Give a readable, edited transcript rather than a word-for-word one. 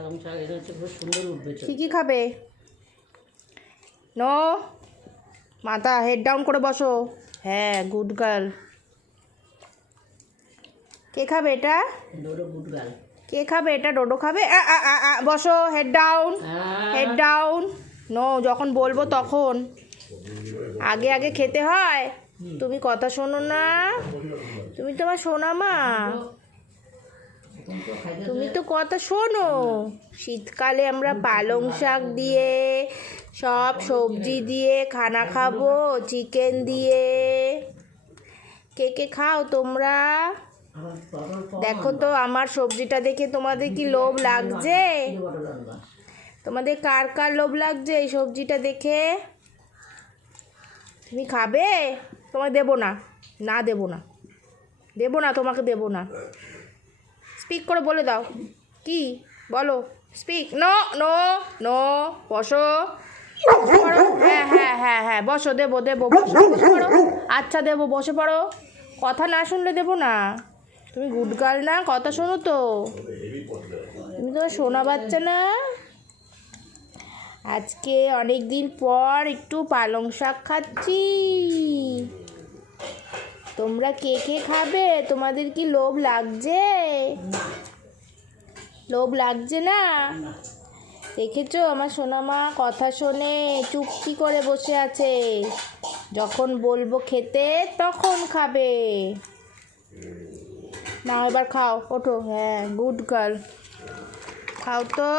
পালং শাক এটা হচ্ছে খুব সুন্দর উঠবে। কি খাবে? নো, মাথা হেড ডাউন করে বসো। হ্যাঁ, গুড গার্ল। কে খাবে এটা? Dodo good girl. কে খাবে এটা? ডোডো খাবে। বসো, head down, head down. No, যখন বলবো তখন। আগে আগে খেতে হয়। তুমি কথা শোনো না, তুমি তোমার শোনা মা, তুমি তো কথা শোনো। শীতকালে আমরা পালং শাক দিয়ে সব সবজি দিয়ে খানা খাবো, চিকেন দিয়ে। কে কে খাও তোমরা? দেখো তো আমার সবজিটা দেখে তোমাদের কি লোভ লাগছে? তোমাদের কার কার লোভ লাগছে এই সবজিটা দেখে? তুমি খাবে? তোমায় দেবো না, না দেবো না, দেবো না, তোমাকে দেবো না। স্পিক করে বলে দাও, কি বলো? স্পিক। নো নো নো, বসো। হ্যাঁ হ্যাঁ হ্যাঁ হ্যাঁ, বসো, দেবো দেবো, বসে পড়ো। আচ্ছা দেবো, বসে পড়ো। কথা না শুনলে দেবো না। তুমি গুড গার্ল না, কথা শোনো তো। তুমি তোমার সোনা বাচ্চা না। আজকে অনেক দিন পর একটু পালং শাক খাচ্ছি। তোমরা কে কে খাবে? তোমাদের কি লোভ লাগছে? লোভ লাগছে না? দেখেছো আমার সোনামা কথা শোনে, চুপটি করে বসে আছে। যখন বলবো খেতে তখন খাবে। না, এবার খাও, ওঠো। হ্যাঁ, গুড গার্ল, খাও তো।